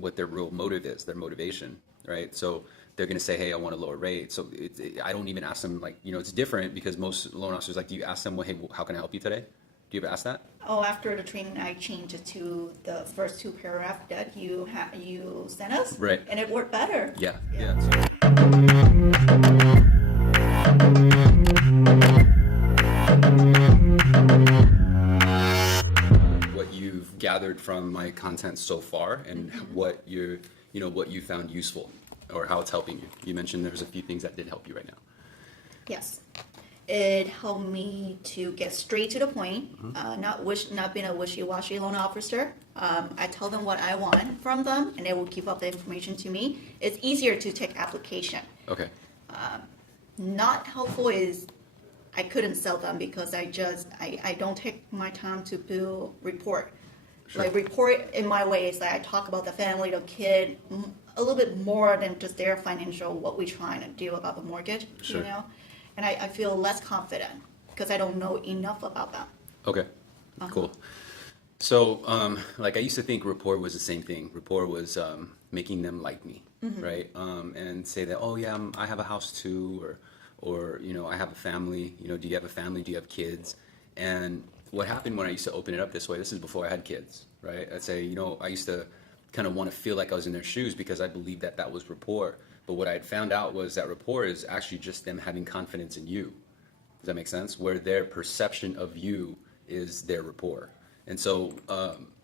what their real motive is, their motivation, right? So they're going to say, hey, I want a lower rate. So I don't even ask them, like, it's different because most loan officers, like, do you ask them, well, hey, how can I help you today? Do you ever ask that? Oh, after the training, I changed it to the first two paragraphs that you sent us, Right. and it worked better. Yeah. Yeah. What you've gathered from my content so far, and what what you found useful, or how it's helping you. You mentioned there's a few things that did help you right now. Yes. It helped me to get straight to the point, not being a wishy-washy loan officer. I tell them what I want from them, and they will give up the information to me. It's easier to take application. Okay. Not helpful is I couldn't sell them because I don't take my time to build report. Sure. Like report in my way is that I talk about the family, the kid, a little bit more than just their financial, what we're trying to do about the mortgage, Sure. And I feel less confident because I don't know enough about them. Okay. Cool. So, like, I used to think rapport was the same thing. Rapport was making them like me, right? And say that, oh yeah, I have a house too, or I have a family. Do you have a family? Do you have kids? And what happened when I used to open it up this way? This is before I had kids, right? I'd say, I used to kind of want to feel like I was in their shoes because I believed that that was rapport. But what I had found out was that rapport is actually just them having confidence in you. Does that make sense? Where their perception of you is their rapport. And so,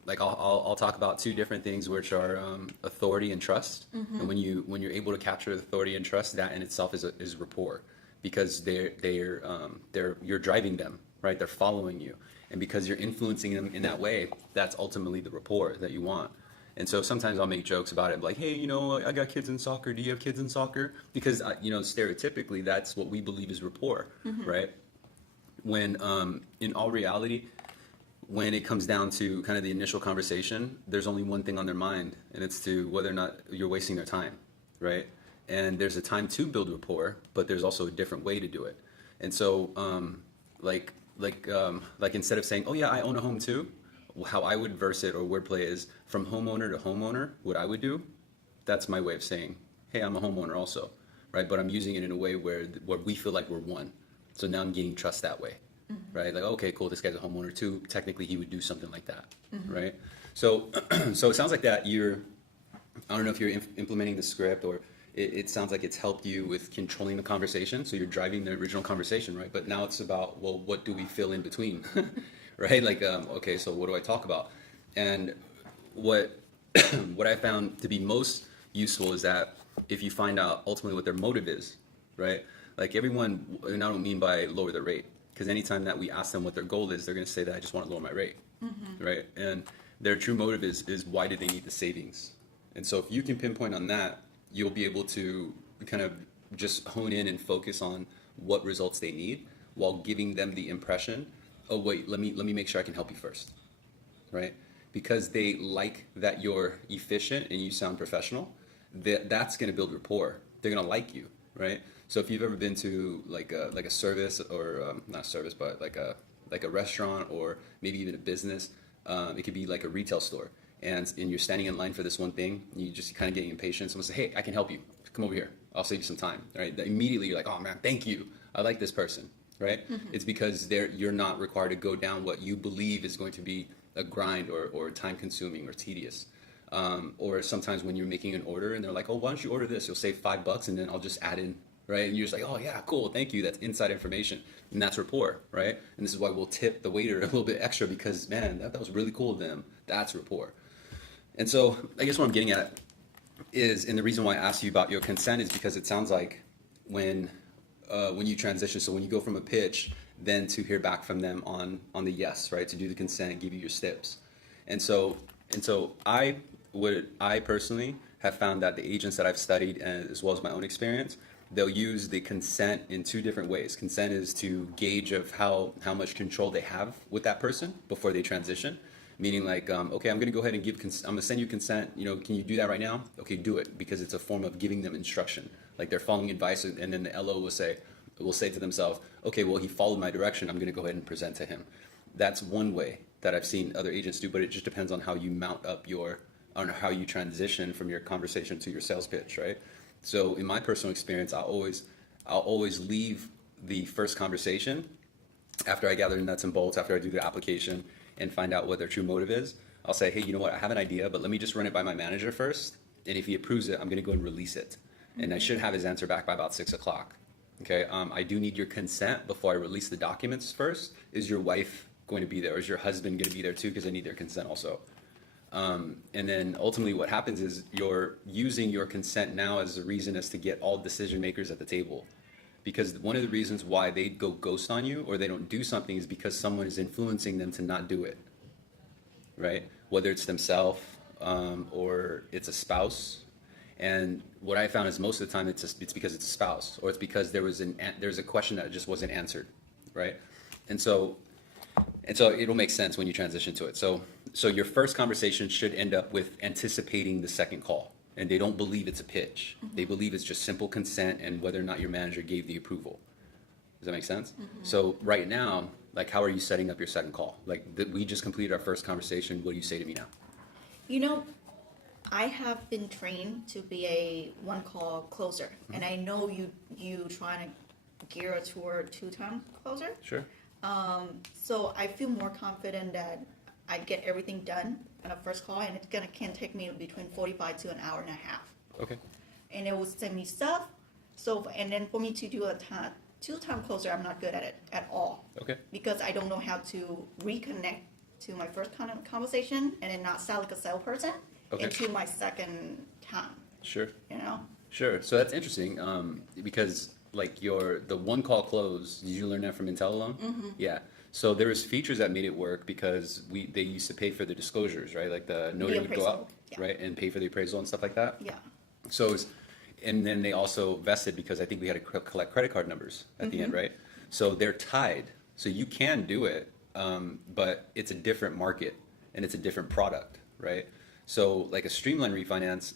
like, I'll talk about two different things, which are authority and trust. And when you're able to capture authority and trust, that in itself is rapport, because you're driving them, right? They're following you, and because you're influencing them in that way, that's ultimately the rapport that you want. And so sometimes I'll make jokes about it, like, hey, I got kids in soccer. Do you have kids in soccer? Because stereotypically, that's what we believe is rapport, right? When in all reality, when it comes down to kind of the initial conversation, there's only one thing on their mind, and it's to whether or not you're wasting their time, right? And there's a time to build rapport, but there's also a different way to do it. And so, like instead of saying, oh yeah, I own a home too, how I would verse it or wordplay is from homeowner to homeowner, what I would do, that's my way of saying, hey, I'm a homeowner also, right? But I'm using it in a way where we feel like we're one. So now I'm gaining trust that way, right? Like, okay, cool, this guy's a homeowner too. Technically, he would do something like that, right? So, so it sounds like that I don't know if you're implementing the script, or it sounds like it's helped you with controlling the conversation. So you're driving the original conversation, right? But now it's about, well, what do we fill in between, right? Like, okay, so what do I talk about? And what what I found to be most useful is that if you find out ultimately what their motive is, right? Like everyone, and I don't mean by lower the rate, because anytime that we ask them what their goal is, they're going to say that I just want to lower my rate, right? And their true motive is why do they need the savings? And so if you can pinpoint on that, you'll be able to kind of just hone in and focus on what results they need while giving them the impression, oh wait, let me make sure I can help you first, right? Because they like that you're efficient and you sound professional, that's going to build rapport. They're going to like you, right? So if you've ever been to like a service, or not service, but like a restaurant, or maybe even a business, it could be like a retail store, and you're standing in line for this one thing, and you just kind of getting impatient. Someone say, hey, I can help you. Come over here. I'll save you some time, right? Immediately you're like, oh man, thank you. I like this person, right? It's because you're not required to go down what you believe is going to be a grind or time consuming or tedious. Or sometimes when you're making an order and they're like, oh, why don't you order this? You'll save $5 and then I'll just add in, right? And you're just like, oh yeah, cool, thank you. That's inside information. And that's rapport, right? And this is why we'll tip the waiter a little bit extra, because man, that was really cool of them. That's rapport. And so I guess what I'm getting at is, and the reason why I asked you about your consent is because it sounds like when you transition, so when you go from a pitch then to hear back from them on the yes, right, to do the consent, give you your steps. And so I personally have found that the agents that I've studied, as well as my own experience, they'll use the consent in two different ways. Consent is to gauge of how much control they have with that person before they transition. Meaning like, okay, I'm going to go ahead and I'm going to send you consent. Can you do that right now? Okay, do it, because it's a form of giving them instruction. Like they're following advice, and then the LO will say to themselves, okay, well, he followed my direction. I'm going to go ahead and present to him. That's one way that I've seen other agents do, but it just depends on how you mount up your on how you transition from your conversation to your sales pitch, right? So in my personal experience, I'll always leave the first conversation after I gather the nuts and bolts, after I do the application and find out what their true motive is. I'll say, hey, you know what? I have an idea, but let me just run it by my manager first. And if he approves it, I'm going to go and release it. And I should have his answer back by about 6 o'clock. Okay. I do need your consent before I release the documents first. Is your wife going to be there? Or is your husband going to be there too? Because I need their consent also. And then ultimately what happens is you're using your consent now as a reason as to get all decision makers at the table. Because one of the reasons why they go ghost on you or they don't do something is because someone is influencing them to not do it, right? Whether it's themselves or it's a spouse. And what I found is most of the time it's because it's a spouse, or it's because there's a question that just wasn't answered, right? And so it'll make sense when you transition to it. So your first conversation should end up with anticipating the second call. And they don't believe it's a pitch. They believe it's just simple consent and whether or not your manager gave the approval. Does that make sense? So right now, like, how are you setting up your second call? Like, we just completed our first conversation. What do you say to me now? You know, I have been trained to be a one-call closer, and I know you trying to gear toward two-time closer. Sure. So I feel more confident that I get everything done on a first call, and it can take me between 45 to an hour and a half. Okay. And it will send me stuff. So, and then for me to do a two-time closer, I'm not good at it at all. Okay. Because I don't know how to reconnect to my first conversation and then not sound like a salesperson into my second time. Sure. You know? Sure. So that's interesting because like the one call close, did you learn that from Intel alone? Yeah. So there was features that made it work because they used to pay for the disclosures, right? Like the notary would go out, right, and pay for the appraisal and stuff like that. Yeah. So and then they also vested because I think we had to collect credit card numbers at the end, right? So they're tied. So you can do it, but it's a different market and it's a different product, right? So like a streamlined refinance,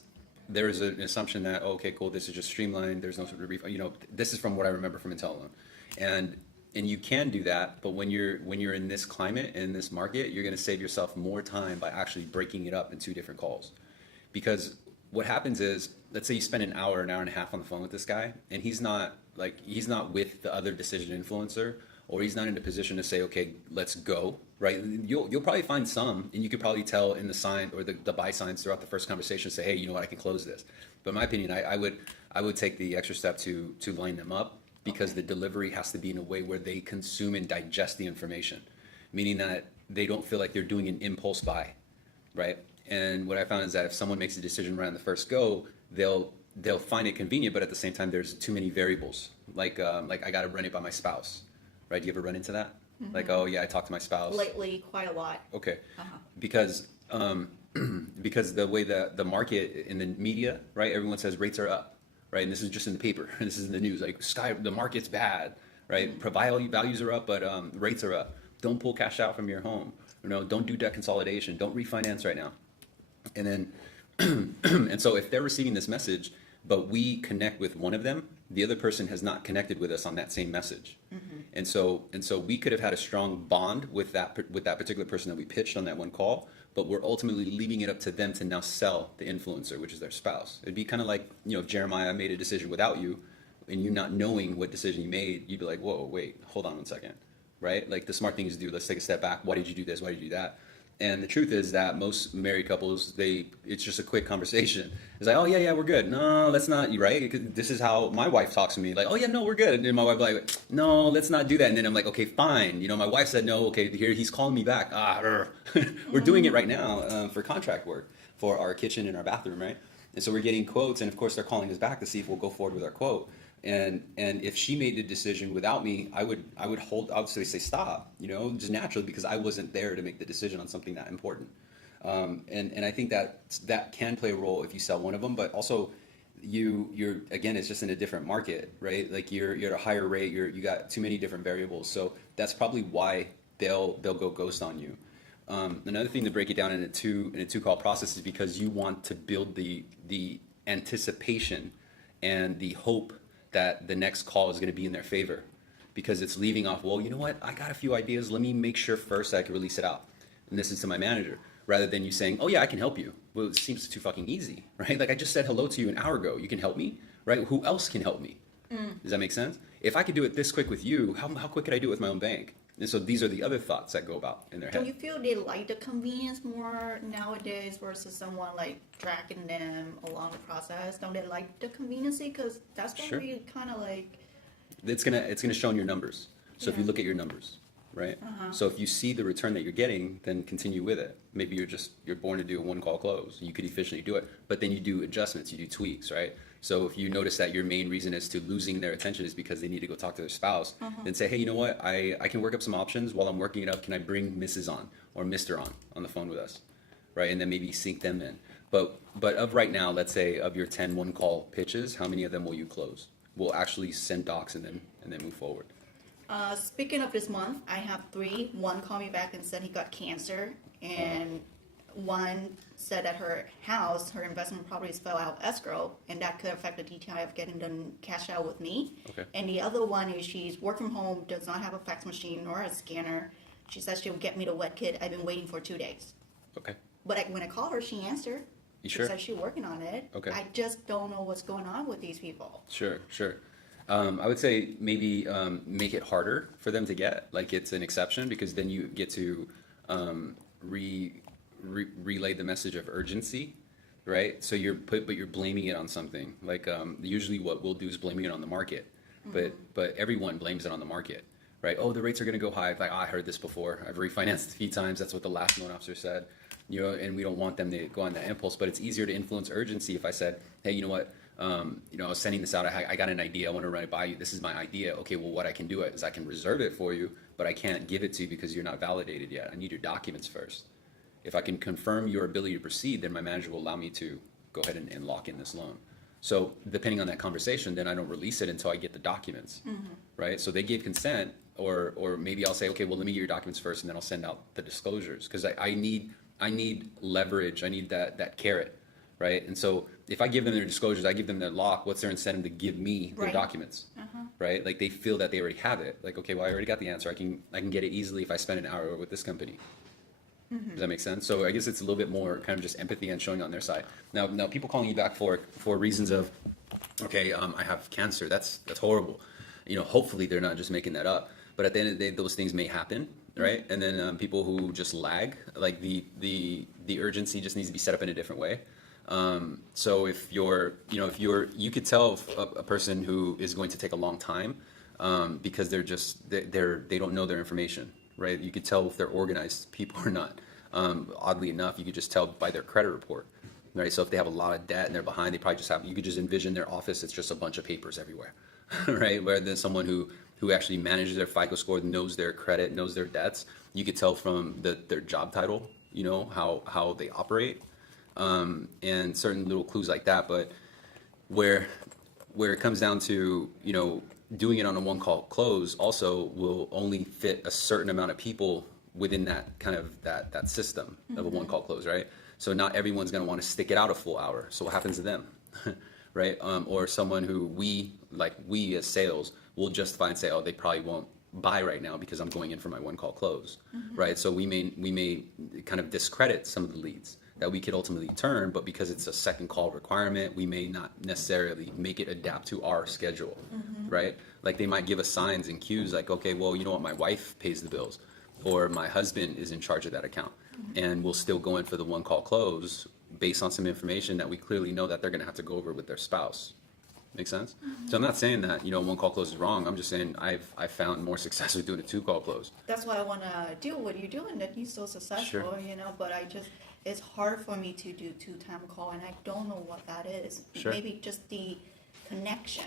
there is an assumption that, okay, cool, this is just streamlined. There's no sort of refund. This is from what I remember from Intel alone, and you can do that, but when you're in this climate, in this market, you're going to save yourself more time by actually breaking it up in 2 different calls. Because what happens is, let's say you spend an hour and a half on the phone with this guy, and he's not with the other decision influencer, or he's not in a position to say, okay, let's go, right? You'll probably find some, and you could probably tell in the sign or the buy signs throughout the first conversation, say, hey, you know what, I can close this. But in my opinion, I would take the extra step to line them up, because the delivery has to be in a way where they consume and digest the information, meaning that they don't feel like they're doing an impulse buy, right? And what I found is that if someone makes a decision right on the first go, they'll find it convenient, but at the same time, there's too many variables. Like I got to run it by my spouse, right? Do you ever run into that? Like, oh yeah, I talked to my spouse. Lately, quite a lot. Okay, because the way the market in the media, right? Everyone says rates are up. Right, and this is just in the paper, and this is in the news. Like, the market's bad, right? Values are up, but rates are up. Don't pull cash out from your home. Don't do debt consolidation. Don't refinance right now. And then, and so if they're receiving this message, but we connect with one of them, the other person has not connected with us on that same message. And so we could have had a strong bond with that particular person that we pitched on that one call, but we're ultimately leaving it up to them to now sell the influencer, which is their spouse. It'd be kind of like, if Jeremiah made a decision without you and you not knowing what decision you made, you'd be like, whoa, wait, hold on one second, right? Like, the smart thing is to do, let's take a step back. Why did you do this? Why did you do that? And the truth is that most married couples, it's just a quick conversation. It's like, oh yeah, we're good. No, let's not, right? This is how my wife talks to me. Like, oh yeah, no, we're good. And then my wife like, no, let's not do that. And then I'm like, okay, fine. My wife said no. Okay, here he's calling me back. We're doing it right now for contract work for our kitchen and our bathroom, right? And so we're getting quotes, and of course they're calling us back to see if we'll go forward with our quote. And if she made the decision without me, I would say stop, just naturally, because I wasn't there to make the decision on something that important. And I think that can play a role if you sell one of them, but also you're again, it's just in a different market, right? Like you're at a higher rate, you got too many different variables. So that's probably why they'll go ghost on you. Another thing to break it down in a two call process is because you want to build the anticipation and the hope that the next call is going to be in their favor, because it's leaving off, well, you know what, I got a few ideas, let me make sure first I can release it out. And this is to my manager. rather than you saying, oh yeah, I can help you. Well, it seems too fucking easy, right? Like I just said hello to you an hour ago. You can help me, right? Who else can help me? Does that make sense? If I could do it this quick with you, how quick could I do it with my own bank? And so these are the other thoughts that go about in their head. Do you feel they like the convenience more nowadays versus someone like dragging them along the process? Don't they like the convenience? Because that's what we kind of like. It's gonna show in your numbers. So if you look at your numbers, right? So if you see the return that you're getting, then continue with it. Maybe you're born to do a one call close. You could efficiently do it, but then you do adjustments, you do tweaks, right? So if you notice that your main reason as to losing their attention is because they need to go talk to their spouse, then say, hey, you know what? I can work up some options while I'm working it up. Can I bring Mrs. or Mr. on the phone with us, right? And then maybe sync them in. But of right now, let's say of your 10 one call pitches, how many of them will you close? We'll actually send docs and then move forward. Speaking of this month, I have 3. One called me back and said he got cancer, and one said that her house, her investment properties fell out of escrow, and that could affect the DTI of getting them cash out with me. Okay. And the other one is she's work from home, does not have a fax machine nor a scanner. She says she'll get me the wet kit. I've been waiting for 2 days. Okay. But when I called her, she answered. You she sure? said she's working on it. Okay. I just don't know what's going on with these people. Sure. I would say maybe make it harder for them to get, like it's an exception, because then you get to relay the message of urgency, right? So but you're blaming it on something. Like usually what we'll do is blaming it on the market, but everyone blames it on the market, right? Oh, the rates are going to go high. Like, I heard this before. I've refinanced a few times. That's what the last loan officer said, and we don't want them to go on that impulse. But it's easier to influence urgency if I said, hey, you know what? I was sending this out. I got an idea. I want to run it by you. This is my idea. Okay, well, what I can do is I can reserve it for you, but I can't give it to you because you're not validated yet. I need your documents first. If I can confirm your ability to proceed, then my manager will allow me to go ahead and lock in this loan. So depending on that conversation, then I don't release it until I get the documents, right? So they gave consent, or maybe I'll say, okay, well, let me get your documents first, and then I'll send out the disclosures, because I need leverage. I need that carrot. Right, and so if I give them their disclosures, I give them their lock. What's their incentive to give me their documents? Right, like they feel that they already have it. Like, okay, well, I already got the answer. I can get it easily if I spend an hour with this company. Does that make sense? So I guess it's a little bit more kind of just empathy and showing on their side. Now people calling you back for reasons of, okay, I have cancer. That's horrible. Hopefully they're not just making that up. But at the end of the day, those things may happen, right? And then people who just lag, like the urgency just needs to be set up in a different way. So if you could tell a person who is going to take a long time because they don't know their information, right? You could tell if they're organized people or not. Oddly enough, you could just tell by their credit report, right? So if they have a lot of debt and they're behind, you could just envision their office. It's just a bunch of papers everywhere, right? Rather than someone who actually manages their FICO score, knows their credit, knows their debts. You could tell from their job title, how they operate. And certain little clues like that, but where it comes down to doing it on a one call close also will only fit a certain amount of people within that kind of that system of a one call close, right? So not everyone's going to want to stick it out a full hour. So what happens to them, right? Or someone who we as sales will justify and say, oh, they probably won't buy right now because I'm going in for my one call close, right? So we may kind of discredit some of the leads that we could ultimately turn, but because it's a second call requirement, we may not necessarily make it adapt to our schedule, right? Like they might give us signs and cues like, okay, well, you know what, my wife pays the bills, or my husband is in charge of that account, and we'll still go in for the one call close based on some information that we clearly know that they're gonna have to go over with their spouse. Make sense? So I'm not saying that one call close is wrong. I'm just saying I've found more success with doing a 2 call close. That's why I want to do what you're doing. That you're so successful, But it's hard for me to do 2-time call, and I don't know what that is. Sure. Maybe just the connection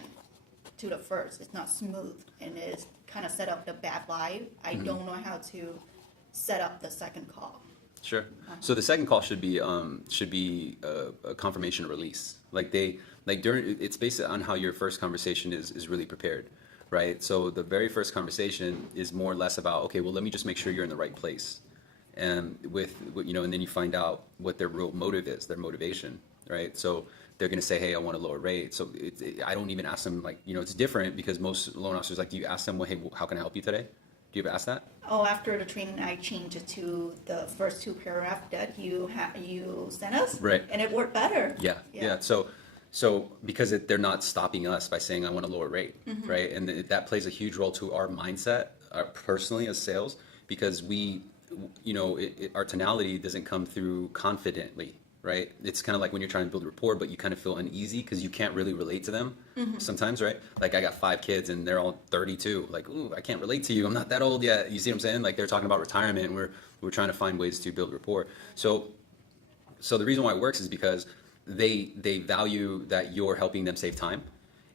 to the first is not smooth, and it's kind of set up the bad vibe. I don't know how to set up the second call. Sure. So the second call should be a confirmation release. It's based on how your first conversation is really prepared, right? So the very first conversation is more or less about, okay, well, let me just make sure you're in the right place, and and then you find out what their real motive is, their motivation, right? So they're going to say, hey, I want a lower rate. So I don't even ask them, it's different because most loan officers, do you ask them, well, hey, how can I help you today? Do you ever ask that? Oh, after the training, I changed it to the first two paragraphs that you sent us. Right. And it worked better. Yeah. So because they're not stopping us by saying I want a lower rate, right? And that plays a huge role to our mindset, personally as sales, because our tonality doesn't come through confidently, right? It's kind of like when you're trying to build rapport, but you kind of feel uneasy because you can't really relate to them sometimes, right? Like I got 5 kids and they're all 32. Like, ooh, I can't relate to you. I'm not that old yet. You see what I'm saying? Like they're talking about retirement, and we're trying to find ways to build rapport. So the reason why it works is because they value that you're helping them save time,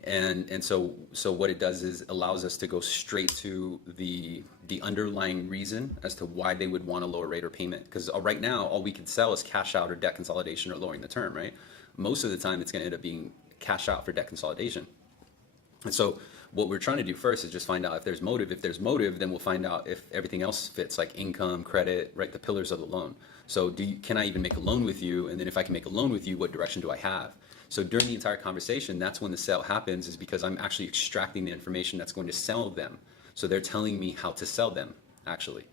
and so what it does is allows us to go straight to the underlying reason as to why they would want a lower rate or payment. Because right now all we can sell is cash out or debt consolidation or lowering the term, right? Most of the time it's going to end up being cash out for debt consolidation. And so what we're trying to do first is just find out if there's motive. If there's motive, then we'll find out if everything else fits, like income, credit, right? The pillars of the loan. So can I even make a loan with you? And then if I can make a loan with you, what direction do I have? So during the entire conversation, that's when the sale happens, is because I'm actually extracting the information that's going to sell them. So they're telling me how to sell them, actually,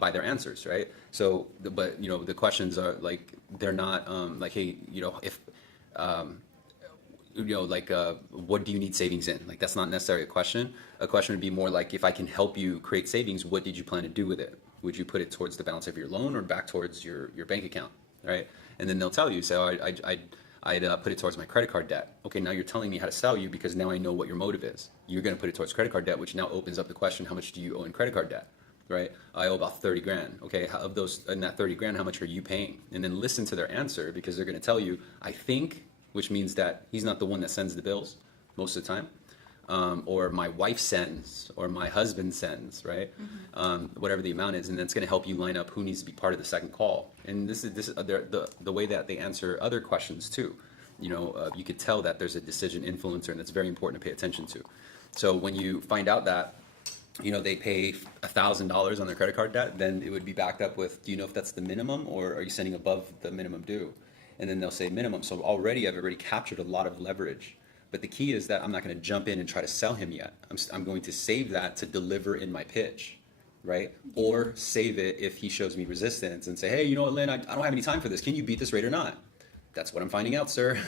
by their answers, right? So, but the questions are like, they're not like, hey, if what do you need savings in? Like, that's not necessarily a question. A question would be more like, if I can help you create savings, what did you plan to do with it? Would you put it towards the balance of your loan or back towards your bank account, right? And then they'll tell you, so I'd put it towards my credit card debt. Okay, now you're telling me how to sell you because now I know what your motive is. You're going to put it towards credit card debt, which now opens up the question, how much do you owe in credit card debt, right? I owe about 30 grand. Okay, of those, in that 30 grand, how much are you paying? And then listen to their answer, because they're going to tell you, I think, which means that he's not the one that sends the bills most of the time. Or my wife sends, or my husband sends, right? Whatever the amount is, and then it's going to help you line up who needs to be part of the second call. And this is the way that they answer other questions too. You could tell that there's a decision influencer, and that's very important to pay attention to. So when you find out that they pay $1,000 on their credit card debt, then it would be backed up with, do you know if that's the minimum, or are you sending above the minimum due? And then they'll say minimum. So I've already captured a lot of leverage. But the key is that I'm not going to jump in and try to sell him yet. I'm going to save that to deliver in my pitch, right? Or save it if he shows me resistance and say, hey, you know what, Lynn, I don't have any time for this. Can you beat this rate or not? That's what I'm finding out, sir.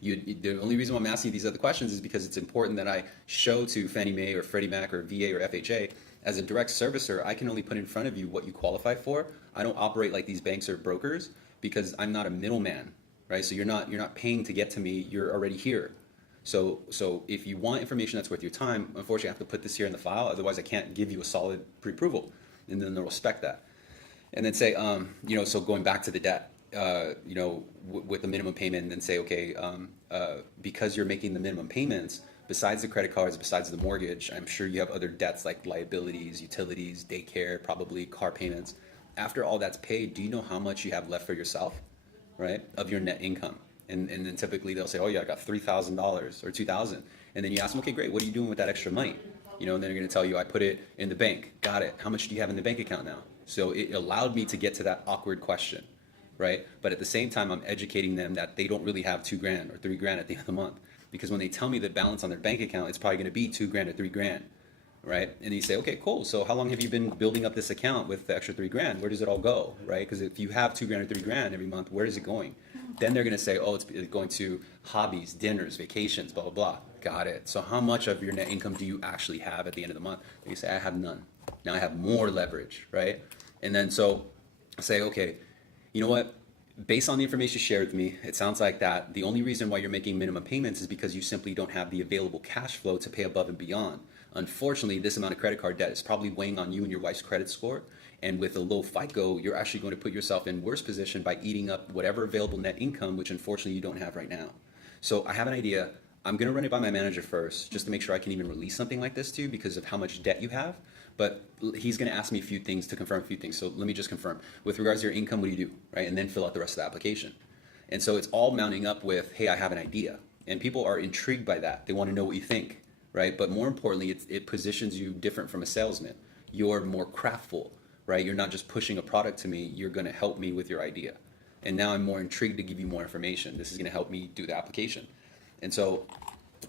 The only reason why I'm asking you these other questions is because it's important that I show to Fannie Mae or Freddie Mac or VA or FHA, as a direct servicer, I can only put in front of you what you qualify for. I don't operate like these banks or brokers, because I'm not a middleman, right? So you're not paying to get to me. You're already here. So if you want information that's worth your time, unfortunately, I have to put this here in the file. Otherwise, I can't give you a solid pre-approval, and then they'll respect that. And then say, so going back to the debt, with the minimum payment, and then say, okay, because you're making the minimum payments, besides the credit cards, besides the mortgage, I'm sure you have other debts like liabilities, utilities, daycare, probably car payments. After all that's paid, do you know how much you have left for yourself, right, of your net income? And then typically they'll say, oh yeah, I got $3,000 or $2,000. And then you ask them, okay, great, what are you doing with that extra money? And then they're going to tell you, I put it in the bank. Got it. How much do you have in the bank account now? So it allowed me to get to that awkward question, right? But at the same time, I'm educating them that they don't really have $2,000 or $3,000 at the end of the month. Because when they tell me the balance on their bank account, it's probably going to be $2,000 or $3,000. Right? And you say, okay, cool. So how long have you been building up this account with the extra $3,000? Where does it all go? Right? Because if you have $2,000 or $3,000 every month, where is it going? Then they're going to say, oh, it's going to hobbies, dinners, vacations, blah, blah, blah. Got it. So how much of your net income do you actually have at the end of the month? And you say, I have none. Now I have more leverage, right? And then so say, okay, you know what? Based on the information shared with me, it sounds like that the only reason why you're making minimum payments is because you simply don't have the available cash flow to pay above and beyond. Unfortunately, this amount of credit card debt is probably weighing on you and your wife's credit score. And with a low FICO, you're actually going to put yourself in worse position by eating up whatever available net income, which unfortunately you don't have right now. So I have an idea. I'm going to run it by my manager first, just to make sure I can even release something like this to you because of how much debt you have. But he's going to ask me a few things to confirm a few things. So let me just confirm. With regards to your income, what do you do? Right? And then fill out the rest of the application. And so it's all mounting up with, hey, I have an idea. And people are intrigued by that. They want to know what you think. Right? But more importantly, it positions you different from a salesman. You're more craftful, right? You're not just pushing a product to me. You're going to help me with your idea. And now I'm more intrigued to give you more information. This is going to help me do the application. And so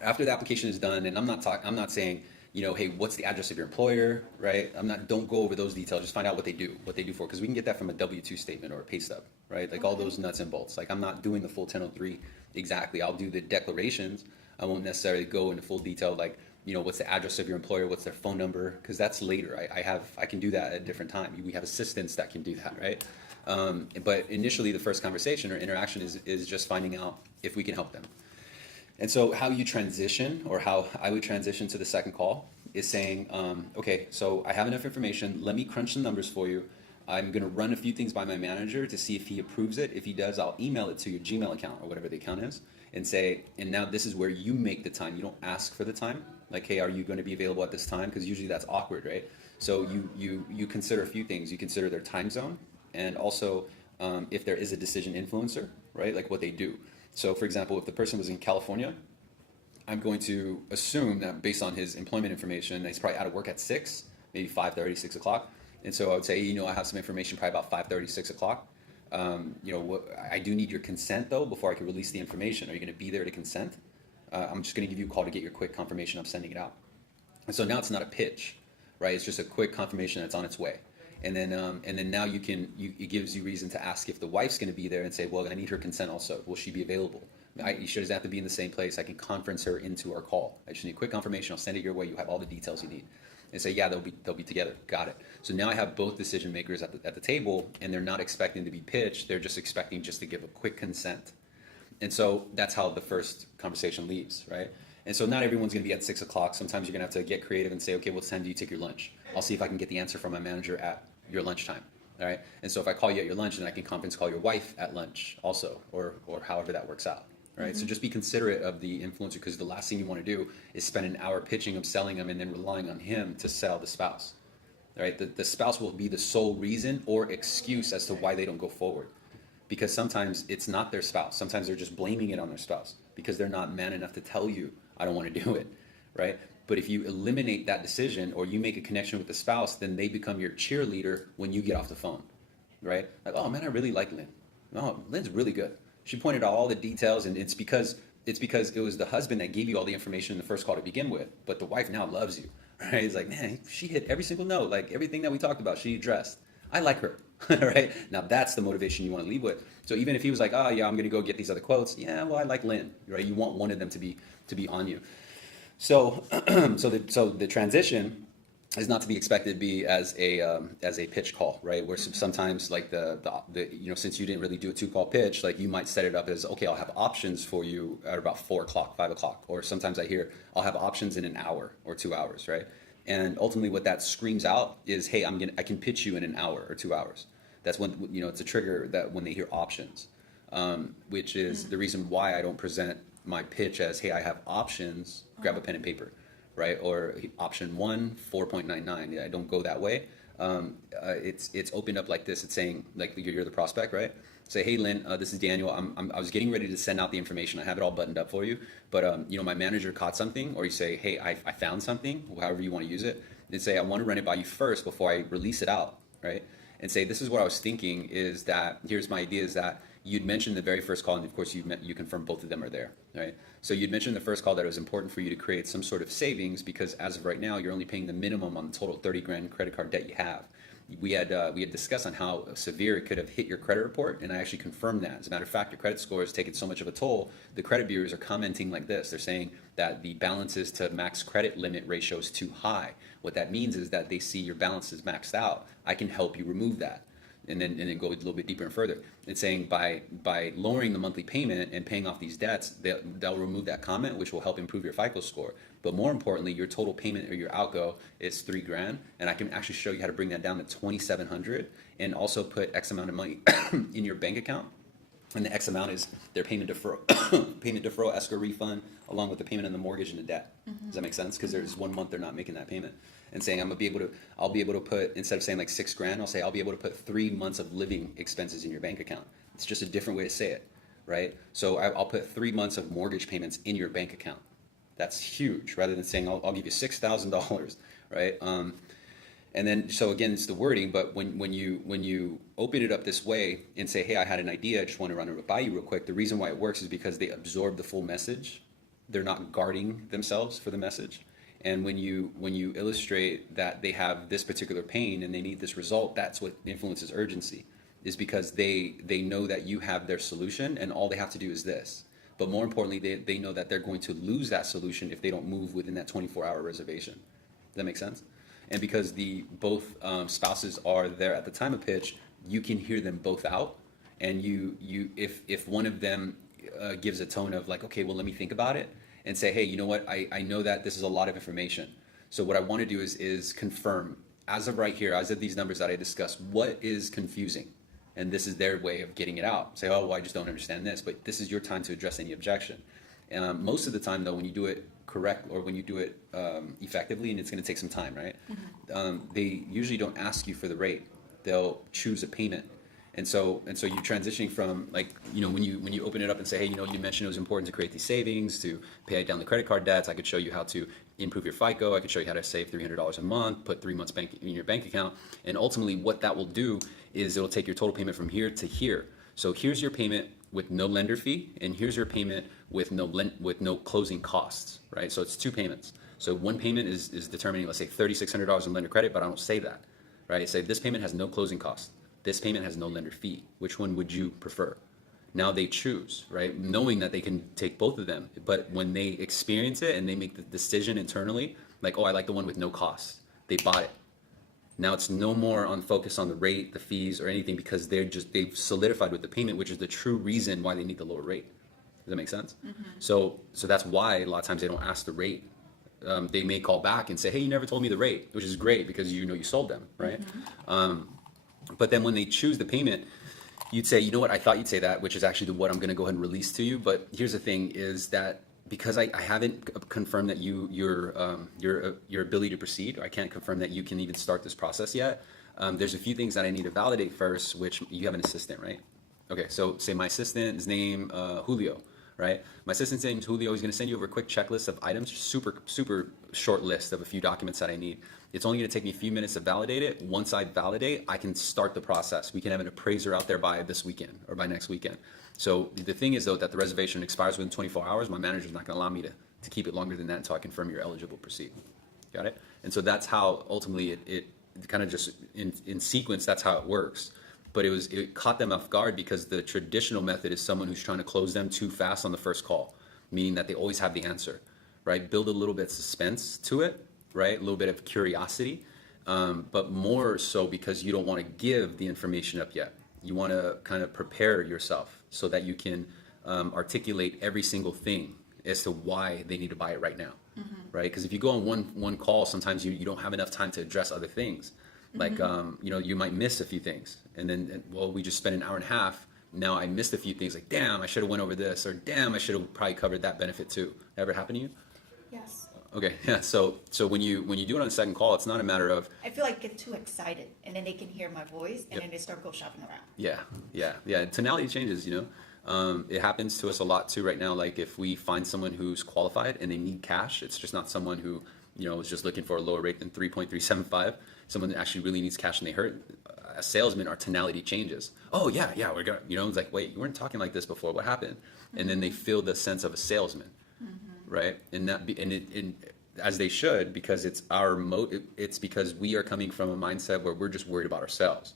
after the application is done, and I'm not saying hey, what's the address of your employer, right? Don't go over those details. Just find out what they do for, because we can get that from a W-2 statement or a pay stub, right? Like all those nuts and bolts. Like I'm not doing the full 1003 exactly. I'll do the declarations. I won't necessarily go into full detail, like, what's the address of your employer, what's their phone number, because that's later. I can do that at a different time. We have assistants that can do that, right? But initially, the first conversation or interaction is just finding out if we can help them. And so how you transition, or how I would transition to the second call, is saying, okay, so I have enough information. Let me crunch some numbers for you. I'm going to run a few things by my manager to see if he approves it. If he does, I'll email it to your Gmail account or whatever the account is, and say, and now this is where you make the time. You don't ask for the time. Like, hey, are you going to be available at this time? Because usually that's awkward, right? So you consider a few things. You consider their time zone, and also if there is a decision influencer, right? Like what they do. So for example, if the person was in California, I'm going to assume that based on his employment information, he's probably out of work at 6, maybe 5:30, 6 o'clock. And so I would say, I have some information probably about 5:30, 6 o'clock. I do need your consent though before I can release the information. Are you going to be there to consent? I'm just going to give you a call to get your quick confirmation I'm sending it out. And so now it's not a pitch, right? It's just a quick confirmation that's on its way. And then now it gives you reason to ask if the wife's going to be there, and say, well, I need her consent also. Will she be available? She doesn't have to be in the same place. I can conference her into our call. I just need a quick confirmation. I'll send it your way. You have all the details you need. And say, yeah, they'll be together. Got it. So now I have both decision makers at the table, and they're not expecting to be pitched. They're just expecting just to give a quick consent. And so that's how the first conversation leaves, right? And so not everyone's going to be at 6 o'clock. Sometimes you're going to have to get creative and say, okay, what time do you take your lunch? I'll see if I can get the answer from my manager at your lunchtime. All right. And so if I call you at your lunch, then I can conference call your wife at lunch also, or however that works out. Right. Mm-hmm. So just be considerate of the influencer, because the last thing you want to do is spend an hour pitching him, selling him, and then relying on him to sell the spouse. All right. The spouse will be the sole reason or excuse as to why they don't go forward, because sometimes it's not their spouse. Sometimes they're just blaming it on their spouse because they're not man enough to tell you, I don't want to do it. Right. But if you eliminate that decision, or you make a connection with the spouse, then they become your cheerleader when you get off the phone, right? Like, oh man, I really like Lynn. Oh, Lynn's really good. She pointed out all the details, and it's because it was the husband that gave you all the information in the first call to begin with, but the wife now loves you, right? It's like, man, she hit every single note, like everything that we talked about, she addressed. I like her, right? Now that's the motivation you want to leave with. So even if he was like, oh yeah, I'm gonna go get these other quotes, yeah, well, I like Lynn, right? You want one of them to be on you. So, so the transition is not to be expected to be as a pitch call, right? Where sometimes, like the since you didn't really do a 2-call pitch, like you might set it up as, okay, I'll have options for you at about 4 o'clock, 5 o'clock, or sometimes I hear I'll have options in an hour or 2 hours, right? And ultimately, what that screams out is, hey, I can pitch you in an hour or 2 hours. That's when it's a trigger that when they hear options, which is the reason why I don't present my pitch as, hey, I have options, grab a pen and paper, right? Or option 1, 4.99. Yeah, I don't go that way. It's opened up like this. It's saying, like, you're the prospect, right? Say, hey, Lynn, this is Daniel. I was getting ready to send out the information. I have it all buttoned up for you. But, my manager caught something. Or you say, hey, I found something, however you want to use it. And say, I want to run it by you first before I release it out, right? And say, this is what I was thinking, is that, here's my idea, is that you'd mentioned the very first call, and of course you confirmed both of them are there, right? So you'd mentioned the first call that it was important for you to create some sort of savings, because as of right now, you're only paying the minimum on the total 30 grand credit card debt you have. We had discussed on how severe it could have hit your credit report, and I actually confirmed that. As a matter of fact, your credit score has taken so much of a toll. The credit bureaus are commenting like this. They're saying that the balances to max credit limit ratio is too high. What that means is that they see your balance is maxed out. I can help you remove that. And then go a little bit deeper and further. It's saying by lowering the monthly payment and paying off these debts, they'll remove that comment, which will help improve your FICO score. But more importantly, your total payment or your outgo is $3 grand, and I can actually show you how to bring that down to $2,700, and also put X amount of money in your bank account. And the X amount is their payment deferral, escrow refund, along with the payment on the mortgage and the debt. Mm-hmm. Does that make sense? Because there's 1 month they're not making that payment. And saying I'll be able to put, instead of saying like $6 grand, I'll say I'll be able to put 3 months of living expenses in your bank account. It's just a different way to say it, right? So I'll put 3 months of mortgage payments in your bank account. That's huge, rather than saying I'll give you $6,000, right? And then, so again, it's the wording, but when you open it up this way and say, hey, I had an idea, I just want to run it by you real quick, the reason why it works is because they absorb the full message. They're not guarding themselves for the message. And when you illustrate that they have this particular pain and they need this result, that's what influences urgency, is because they know that you have their solution and all they have to do is this. But more importantly, they know that they're going to lose that solution if they don't move within that 24-hour reservation. Does that make sense? And because the both spouses are there at the time of pitch, you can hear them both out. And if one of them gives a tone of like, okay, well, let me think about it, and say, hey, you know what, I know that this is a lot of information. So what I want to do is confirm, as of right here, as of these numbers that I discussed, what is confusing? And this is their way of getting it out. Say, oh, well, I just don't understand this, but this is your time to address any objection. Most of the time, though, when you do it correct or when you do it effectively, and it's going to take some time, right? They usually don't ask you for the rate. They'll choose a payment. And so you're transitioning from, like, when you open it up and say, hey, you mentioned it was important to create these savings, to pay down the credit card debts. I could show you how to improve your FICO. I could show you how to save $300 a month, put 3 months in your bank account. And ultimately what that will do is it'll take your total payment from here to here. So here's your payment with no lender fee, and here's your payment with no closing costs, right? So it's 2 payments. So one payment is determining, let's say, $3,600 in lender credit, but I don't say that, right? I say this payment has no closing costs. This payment has no lender fee. Which one would you prefer? Now they choose, right? Knowing that they can take both of them. But when they experience it and they make the decision internally, like, oh, I like the one with no costs. They bought it. Now it's no more on focus on the rate, the fees, or anything, because they've solidified with the payment, which is the true reason why they need the lower rate. Does that make sense? So that's why a lot of times they don't ask the rate. They may call back and say, hey, you never told me the rate, which is great because you sold them, right? But then when they choose the payment, you'd say, you know what, I thought you'd say that, which is actually what I'm going to go ahead and release to you. But here's the thing is that because I haven't confirmed that your ability to proceed, or I can't confirm that you can even start this process yet, there's a few things that I need to validate first, which you have an assistant, right? Okay, so say my assistant's name, Julio, right? My assistant's name is Julio. He's going to send you over a quick checklist of items, super short list of a few documents that I need. It's only going to take me a few minutes to validate it. Once I validate, I can start the process. We can have an appraiser out there by this weekend or by next weekend. So the thing is, though, that the reservation expires within 24 hours. My manager's not going to allow me to keep it longer than that until I confirm you're eligible to proceed. Got it? And so that's how ultimately it kind of just in sequence, that's how it works. But it caught them off guard because the traditional method is someone who's trying to close them too fast on the first call, meaning that they always have the answer, right? Build a little bit of suspense to it, right? A little bit of curiosity, but more so because you don't want to give the information up yet. You want to kind of prepare yourself so that you can articulate every single thing as to why they need to buy it right now, right? Because if you go on one call, sometimes you don't have enough time to address other things. Like, you might miss a few things. And then, well, we just spent an hour and a half. Now I missed a few things, like, damn, I should have went over this, or damn, I should have probably covered that benefit too. Ever happen to you? Yes. Okay, yeah. So when you do it on a second call, it's not a matter of. I feel like I get too excited, and then they can hear my voice, and then they start go shopping around. Yeah. Tonality changes. It happens to us a lot too right now. Like if we find someone who's qualified and they need cash, it's just not someone who is just looking for a lower rate than 3.375. Someone that actually really needs cash and they hurt. A salesman, our tonality changes. Oh yeah, we're gonna. It's like, wait, you weren't talking like this before. What happened? And then they feel the sense of a salesman. Right, and as they should, because it's our it's because we are coming from a mindset where we're just worried about ourselves,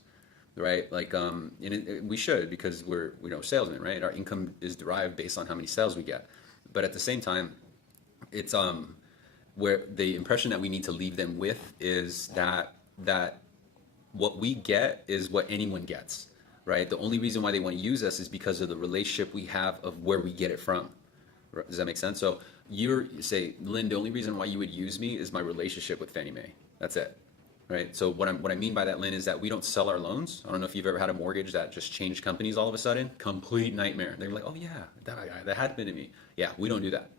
right? Like, we should, because we're salesmen, right? Our income is derived based on how many sales we get, but at the same time, it's where the impression that we need to leave them with is that what we get is what anyone gets, right? The only reason why they want to use us is because of the relationship we have of where we get it from. Does that make sense? So you say, Lynn, the only reason why you would use me is my relationship with Fannie Mae. That's it, right? So what I mean by that, Lynn, is that we don't sell our loans. I don't know if you've ever had a mortgage that just changed companies all of a sudden. Complete nightmare. They were like, oh yeah, that had been to me. Yeah, we don't do that,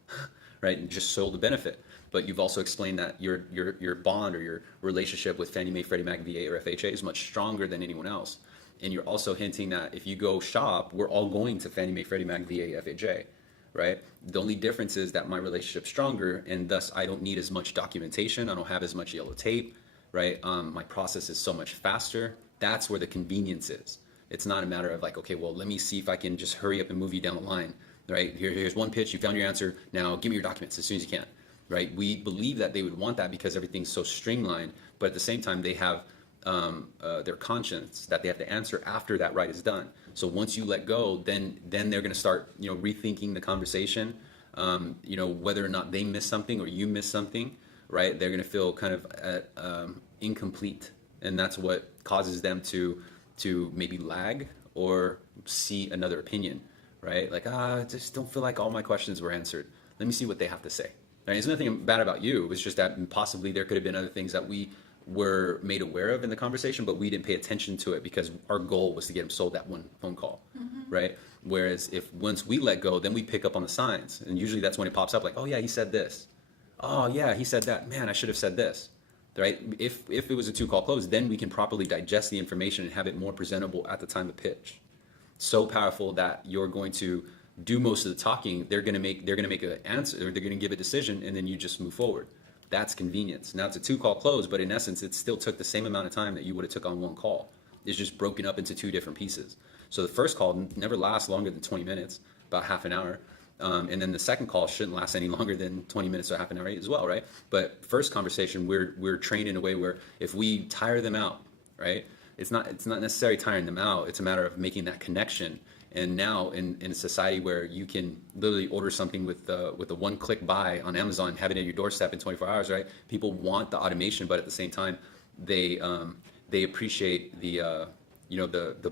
right? And just sold the benefit. But you've also explained that your bond or your relationship with Fannie Mae, Freddie Mac, VA, or FHA is much stronger than anyone else. And you're also hinting that if you go shop, we're all going to Fannie Mae, Freddie Mac, VA, FHA. Right? The only difference is that my relationship's stronger, and thus I don't need as much documentation. I don't have as much yellow tape, right? My process is so much faster. That's where the convenience is. It's not a matter of like, okay, well, let me see if I can just hurry up and move you down the line, right? Here's one pitch. You found your answer. Now give me your documents as soon as you can. right? We believe that they would want that because everything's so streamlined, but at the same time, they have their conscience that they have to answer after that right is done. So once you let go, then they're going to start, rethinking the conversation, whether or not they miss something or you miss something, right? They're going to feel kind of incomplete, and that's what causes them to maybe lag or see another opinion, right? Like, I just don't feel like all my questions were answered. Let me see what they have to say. Right? There's nothing bad about you. It was just that possibly there could have been other things that we were made aware of in the conversation, but we didn't pay attention to it because our goal was to get them sold that one phone call, right? Whereas if once we let go, then we pick up on the signs, and usually that's when it pops up, like, oh yeah, he said this. Oh yeah, he said that. Man, I should have said this, right? If it was a 2-call close, then we can properly digest the information and have it more presentable at the time of pitch. So powerful that you're going to do most of the talking. They're going to make an answer, or they're going to give a decision, and then you just move forward. That's convenience. Now it's a 2-call close, but in essence, it still took the same amount of time that you would have took on 1 call. It's just broken up into 2 different pieces. So the first call never lasts longer than 20 minutes, about half an hour. And then the second call shouldn't last any longer than 20 minutes or half an hour as well, right? But first conversation, we're trained in a way where if we tire them out, right? It's not necessarily tiring them out. It's a matter of making that connection. And now in a society where you can literally order something with a 1-click buy on Amazon, have it at your doorstep in 24 hours, right? People want the automation, but at the same time, they appreciate the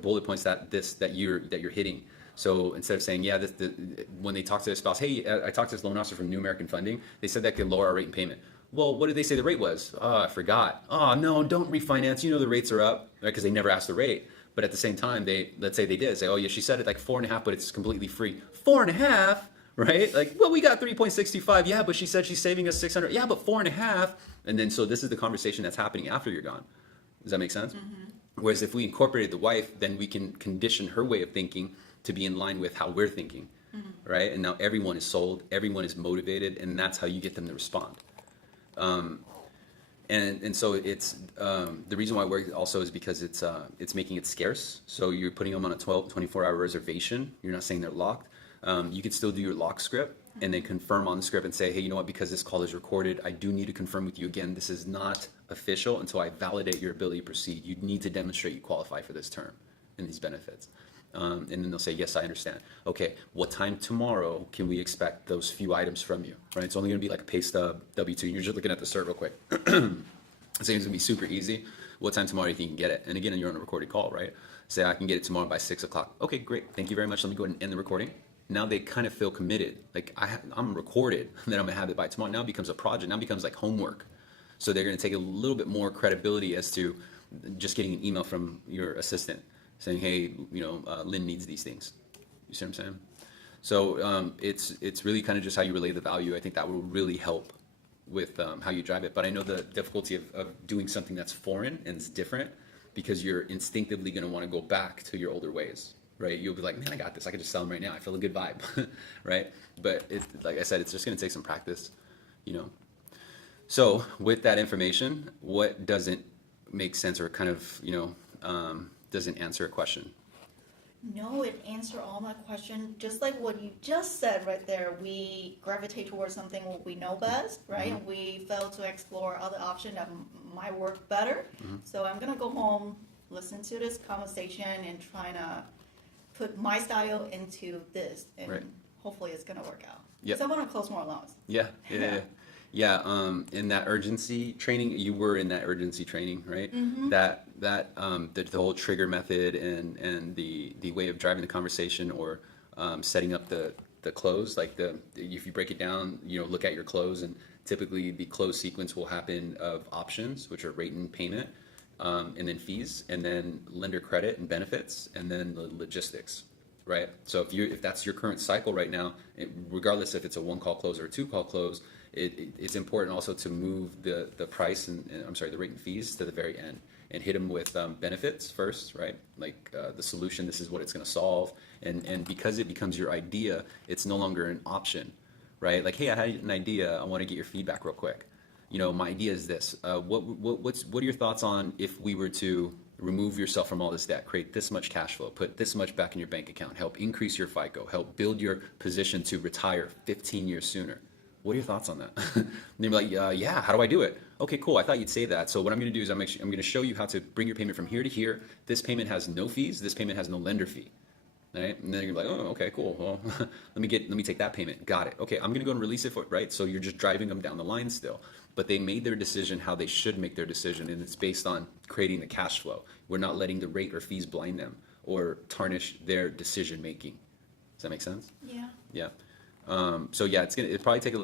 bullet points that you're hitting. So instead of saying, when they talk to their spouse, hey, I talked to this loan officer from New American Funding. They said that could lower our rate and payment. Well, what did they say the rate was? Oh, I forgot. Oh, no, don't refinance. The rates are up, right? Because they never asked the rate. But at the same time, let's say they did say, oh yeah, she said it like 4.5, but it's completely free. 4.5, right? Like, well, we got 3.65. Yeah, but she said she's saving us 600. Yeah, but 4.5. And then so this is the conversation that's happening after you're gone. Does that make sense? Mm-hmm. Whereas if we incorporated the wife, then we can condition her way of thinking to be in line with how we're thinking, right? And now everyone is sold, everyone is motivated, and that's how you get them to respond. And so it's the reason why it works also is because it's making it scarce. So you're putting them on a 24-hour reservation. You're not saying they're locked. You can still do your lock script and then confirm on the script and say, hey, you know what, because this call is recorded, I do need to confirm with you again, this is not official until I validate your ability to proceed. You need to demonstrate you qualify for this term and these benefits. And then they'll say, yes, I understand. Okay, what time tomorrow can we expect those few items from you, right? It's only gonna be like a pay stub, W-2. You're just looking at the cert real quick. It seems to be super easy. What time tomorrow do you think you can get it? And again, you're on a recorded call, right? Say, I can get it tomorrow by 6 o'clock. Okay, great. Thank you very much. Let me go ahead and end the recording. Now they kind of feel committed. Like I'm recorded, and then I'm gonna have it by tomorrow. Now it becomes a project. Now it becomes like homework. So they're gonna take a little bit more credibility as to just getting an email from your assistant saying, hey, Lynn needs these things. You see what I'm saying? So it's really kind of just how you relay the value. I think that will really help with how you drive it. But I know the difficulty of doing something that's foreign and it's different because you're instinctively going to want to go back to your older ways, right? You'll be like, man, I got this. I can just sell them right now. I feel a good vibe, right? But like I said, it's just going to take some practice, So with that information, what doesn't make sense or kind of, doesn't answer a question? No, it answered all my questions. Just like what you just said right there, we gravitate towards something what we know best, right? And we fail to explore other options that might work better. So I'm going to go home, listen to this conversation, and try to put my style into this. And hopefully it's going to work out. Because I want to close more loans. Yeah, in that urgency training, you were in that urgency training, right? That the whole trigger method and the way of driving the conversation or setting up the close, like if you break it down, look at your close, and typically the close sequence will happen of options, which are rate and payment, and then fees, and then lender credit and benefits, and then the logistics. Right. So if that's your current cycle right now, regardless if it's a 1-call close or a 2-call close, it's important also to move the price and the rate and fees to the very end and hit them with benefits first, right? Like the solution, this is what it's going to solve, and because it becomes your idea, it's no longer an option, right? Like, hey, I had an idea, I want to get your feedback real quick. My idea is this. What are your thoughts on if we were to remove yourself from all this debt, create this much cash flow, put this much back in your bank account, help increase your FICO, help build your position to retire 15 years sooner? what are your thoughts on that? And they'd be like, yeah, how do I do it? Okay, cool. I thought you'd say that. So what I'm going to do is I'm going to show you how to bring your payment from here to here. This payment has no fees. This payment has no lender fee. Right? And then you're like, oh, okay, cool. Well, let me take that payment. Got it. Okay, I'm going to go and release it for, right? So you're just driving them down the line still. But they made their decision how they should make their decision, and it's based on creating the cash flow. We're not letting the rate or fees blind them or tarnish their decision making. Does that make sense? Yeah. Yeah. So yeah, it'll probably take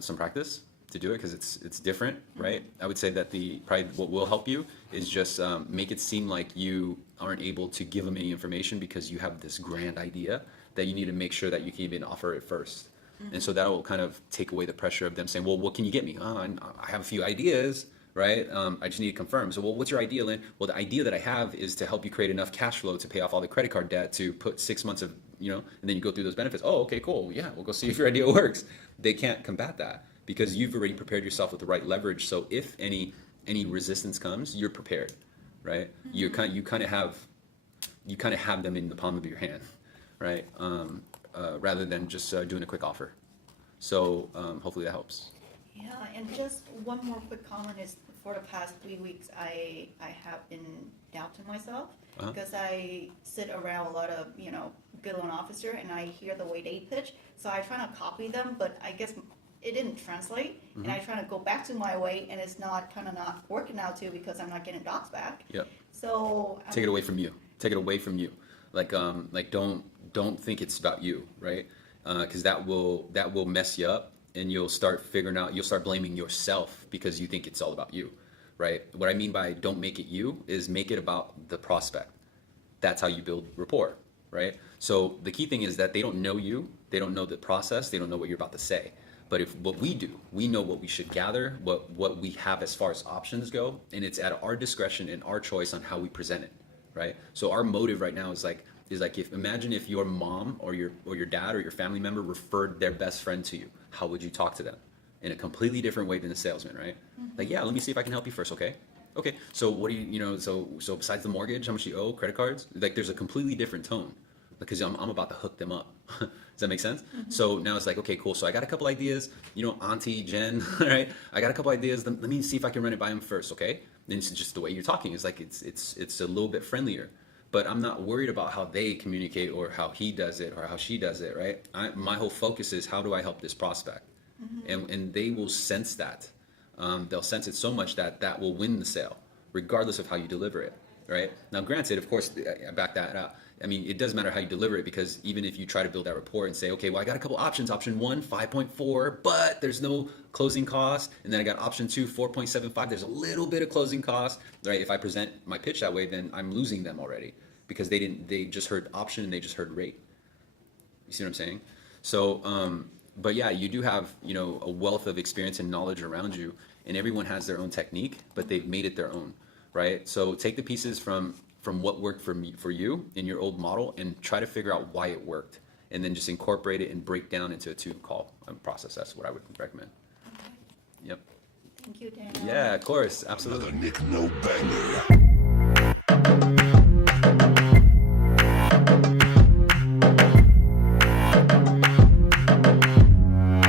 some practice to do it because it's different, right? I would say that probably what will help you is just make it seem like you aren't able to give them any information because you have this grand idea that you need to make sure that you can even offer it first. And so that will kind of take away the pressure of them saying, well, what can you get me? Oh, I have a few ideas, right? I just need to confirm. So, well, what's your idea, Lynn? Well, the idea that I have is to help you create enough cash flow to pay off all the credit card debt to put 6 months of, and then you go through those benefits. Oh, okay, cool. Yeah, we'll go see if your idea works. They can't combat that because you've already prepared yourself with the right leverage. So if any resistance comes, you're prepared, right? You kind of have them in the palm of your hand, right? Rather than just doing a quick offer. So hopefully that helps. Yeah, and just one more quick comment is for the past 3 weeks, I have been doubting myself because I sit around a lot of, good loan officer and I hear the way they pitch. So I try to copy them, but I guess it didn't translate. And I try to go back to my way and it's not working out too because I'm not getting docs back. Yep. So take it away from you. Take it away from you. Like don't think it's about you, right? Because that will mess you up, and you'll start blaming yourself because you think it's all about you, right? What I mean by don't make it you is make it about the prospect. That's how you build rapport, right? So the key thing is that they don't know you, they don't know the process, they don't know what you're about to say. But if what we do, we know what we should gather, what we have as far as options go, and it's at our discretion and our choice on how we present it, right? So our motive right now is like imagine if your mom or your dad or your family member referred their best friend to you. How would you talk to them? In a completely different way than a salesman, right? Like, yeah, let me see if I can help you first, okay? Okay, so what do so besides the mortgage, how much you owe, credit cards? Like there's a completely different tone because I'm about to hook them up. Does that make sense? So now it's like, okay, cool. So I got a couple ideas, Auntie Jen, right? I got a couple ideas. Let me see if I can run it by him first, okay? And it's just the way you're talking. It's like it's a little bit friendlier. But I'm not worried about how they communicate or how he does it or how she does it, right? My whole focus is how do I help this prospect? And they will sense that. They'll sense it so much that will win the sale, regardless of how you deliver it, right? Now, granted, of course, I back that up. I mean, it doesn't matter how you deliver it because even if you try to build that rapport and say, okay, well, I got a couple options. Option 1, 5.4, but there's no closing cost. And then I got option 2, 4.75. There's a little bit of closing cost, right? If I present my pitch that way, then I'm losing them already because they just heard option and they just heard rate. You see what I'm saying? So, but yeah, you do have, a wealth of experience and knowledge around you, and everyone has their own technique, but they've made it their own, right? So take the pieces from what worked for you in your old model and try to figure out why it worked, and then just incorporate it and break down into a 2-call process. That's what I would recommend. Okay. Yep. Thank you, Daniel. Yeah, of course, absolutely. Nick No Banger.